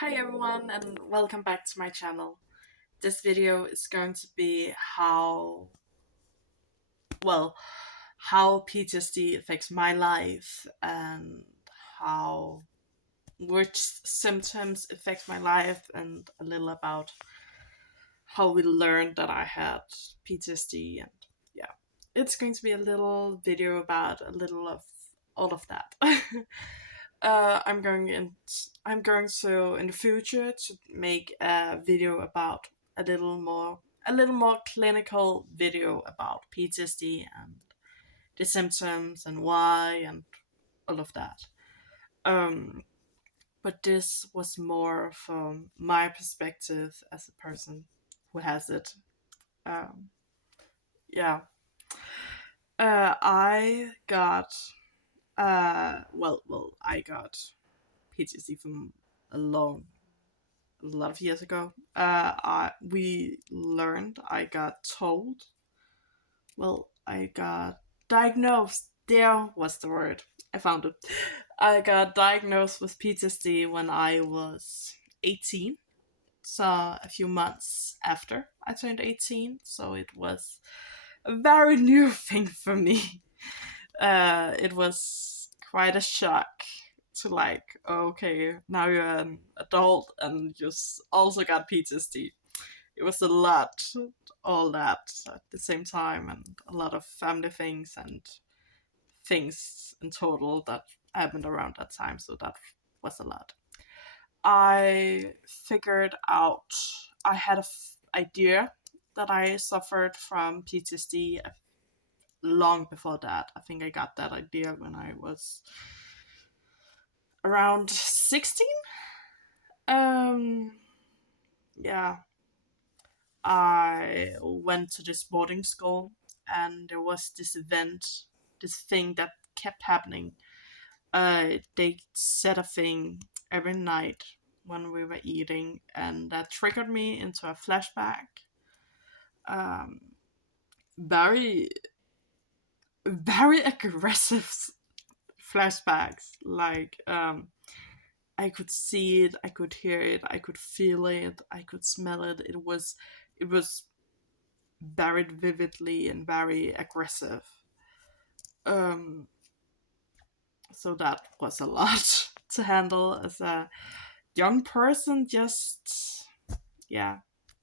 Hi everyone and welcome back to my channel. This video is going to be well, how PTSD affects my life and how which symptoms affect my life and a little about how we learned that I had PTSD and yeah. It's going to be a little video about a little of all of that. I'm going to in the future to make a video about a little more clinical video about PTSD and the symptoms and why and all of that. Um, but this was more from my perspective as a person who has it. Um, yeah, I got I got PTSD from a long a lot of years ago. I got told, I got diagnosed. There was the word. I found it. I got diagnosed with PTSD when I was 18. So a few months after I turned 18. So it was a very new thing for me. It was quite a shock to okay, now you're an adult and you also got PTSD. It was a lot, all that at the same time, and a lot of family things and things in total that happened around that time. So that was a lot. I figured out I had an idea that I suffered from PTSD long before that. I think I got that idea when I was around 16. Um, yeah, I went to this boarding school and there was this event, this thing that kept happening. They said a thing every night when we were eating, and that triggered me into a flashback. Um, very, very aggressive flashbacks. I could see it, I could hear it, I could feel it, I could smell it. It was very vividly and very aggressive. Um, so that was a lot to handle as a young person, just yeah,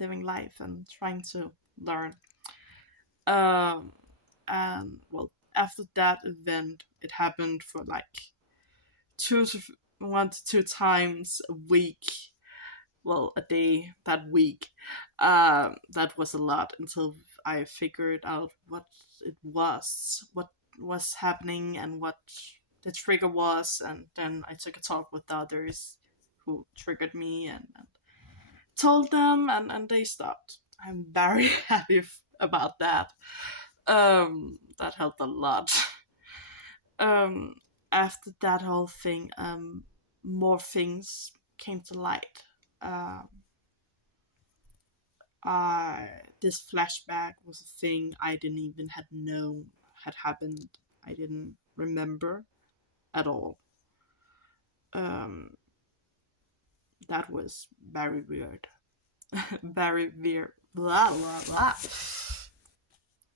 living life and trying to learn. Um, and after that event, it happened for like 1 to 2 times a week, a day that week. That was a lot until I figured out what it what was happening and what the trigger was, and then I took a talk with the others who triggered me and told them, and they stopped. I'm very happy about that. That helped a lot. Um, After that whole thing, more things came to light. Um, this flashback was a thing I didn't even had known had happened. I didn't remember at all. Um, that was very weird. Very weird. Blah blah blah.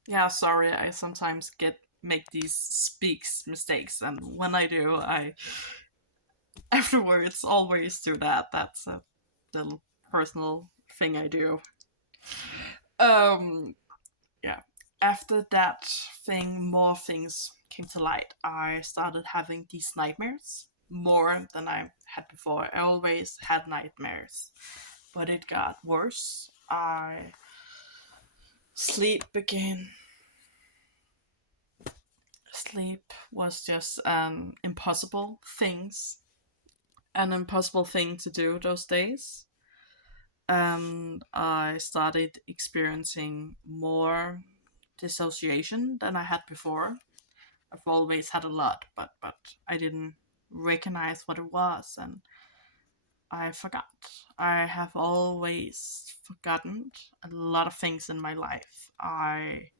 Yeah, sorry. I sometimes make these speaks mistakes, and when I do, I afterwards always do that. That's a little personal thing I do. Um, yeah. After that thing, more things came to light. I started having these nightmares more than I had before. I always had nightmares, but it got worse. I sleep again. Sleep was just an impossible thing to do those days. And I started experiencing more dissociation than I had before. I've always had a lot, but I didn't recognize what it was, and I forgot. I have always forgotten a lot of things in my life. I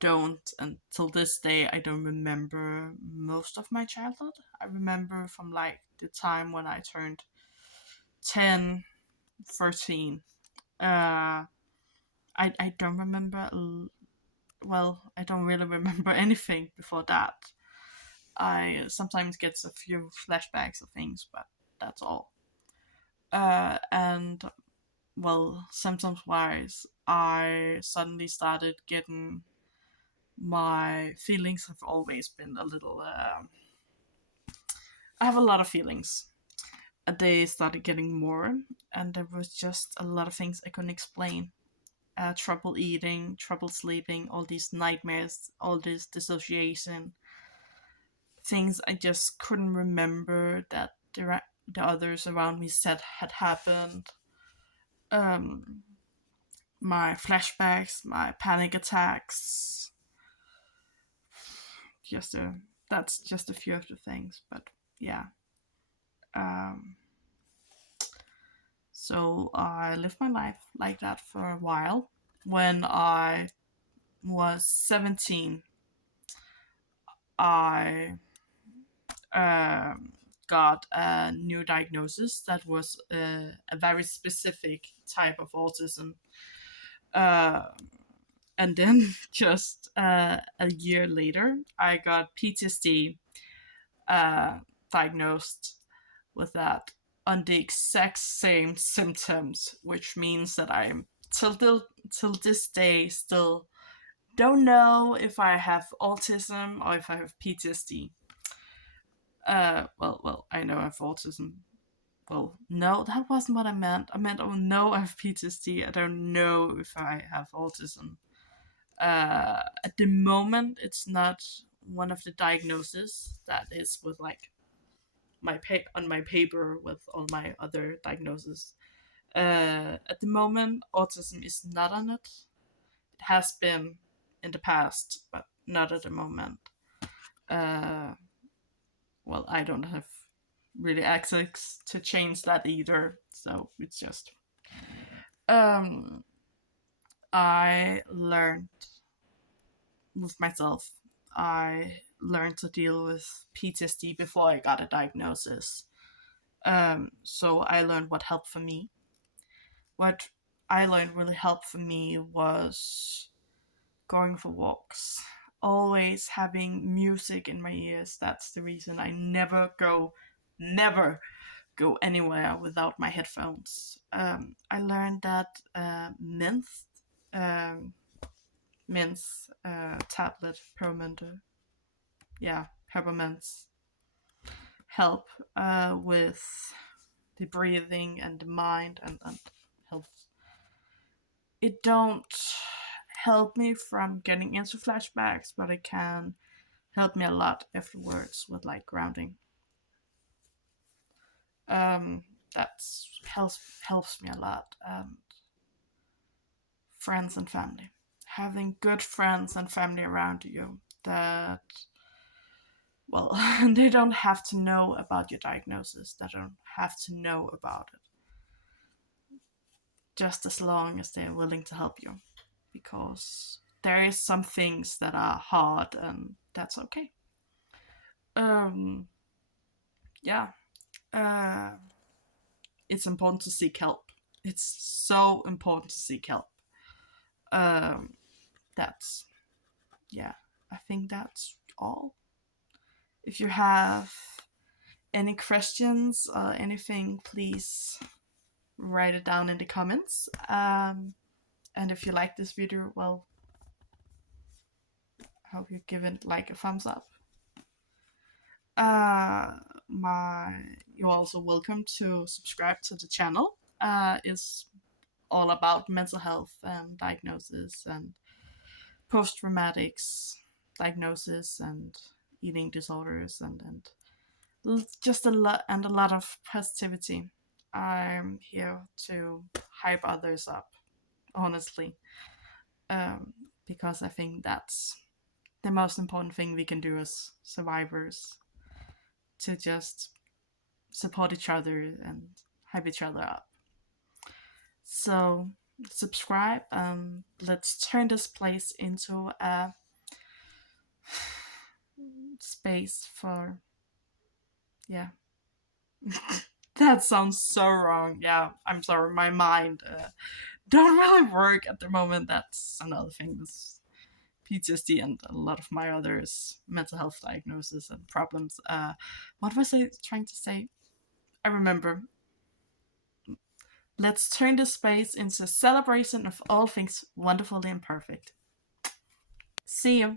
don't, until this day, I don't remember most of my childhood. I remember from like the time when I turned 10, 13. Uh, I don't remember. Well, I don't really remember anything before that. I sometimes get a few flashbacks of things, but that's all. And well, symptoms wise, I suddenly started getting, my feelings have always been a little. I have a lot of feelings. They started getting more, and there was just a lot of things I couldn't explain. Trouble eating, trouble sleeping, all these nightmares, all this dissociation, things I just couldn't remember that the others around me said had happened. Um, my flashbacks, my panic attacks. Just a That's just a few of the things, but yeah. Um, so I lived my life like that for a while. When I was 17, I got a new diagnosis that was a very specific type of autism. Uh, and then just a year later, I got PTSD uh, diagnosed with that on the exact same symptoms, which means that I'm till this day still don't know if I have autism or if I have PTSD. Well, I know I have autism. Well, no, that wasn't what I meant. I meant, oh no, I have PTSD. I don't know if I have autism. At the moment, it's not one of the diagnoses that is with like on my paper with all my other diagnoses. At the moment, autism is not on it. It has been in the past, but not at the moment. Uh, well, I don't have really access to change that either, so it's just um I learned with myself. I learned to deal with PTSD before I got a diagnosis. So I learned what helped for me. What I learned really helped for me was going for walks, always having music in my ears. That's the reason I never go anywhere without my headphones. I learned that um, mint tablet, peppermints help with the breathing and the mind, and help. It don't help me from getting into flashbacks, but it can help me a lot afterwards with like grounding. Um, that helps me a lot. Friends and family, having good friends and family around you that, well, they don't have to know about your diagnosis. They don't have to know about it. Just as long as they're willing to help you, because there is some things that are hard, and that's okay. Um, yeah. Uh, it's important to seek help. It's so important to seek help. Um, that's Yeah. I think that's all. If you have any questions or anything, please write it down in the comments. And if you like this video, well, I hope you give it like a thumbs up. You're also welcome to subscribe to the channel. It's all about mental health and diagnosis and post-traumatics diagnosis and eating disorders and just a lot of positivity. I'm here to hype others up, honestly, because I think that's the most important thing we can do as survivors, to just support each other and hype each other up. So subscribe, and let's turn this place into a space for, yeah. That sounds so wrong. Yeah, I'm sorry. My mind don't really work at the moment. That's another thing with PTSD and a lot of my others mental health diagnoses and problems. What was I trying to say? I remember. Let's turn this space into a celebration of all things wonderful and perfect. See you.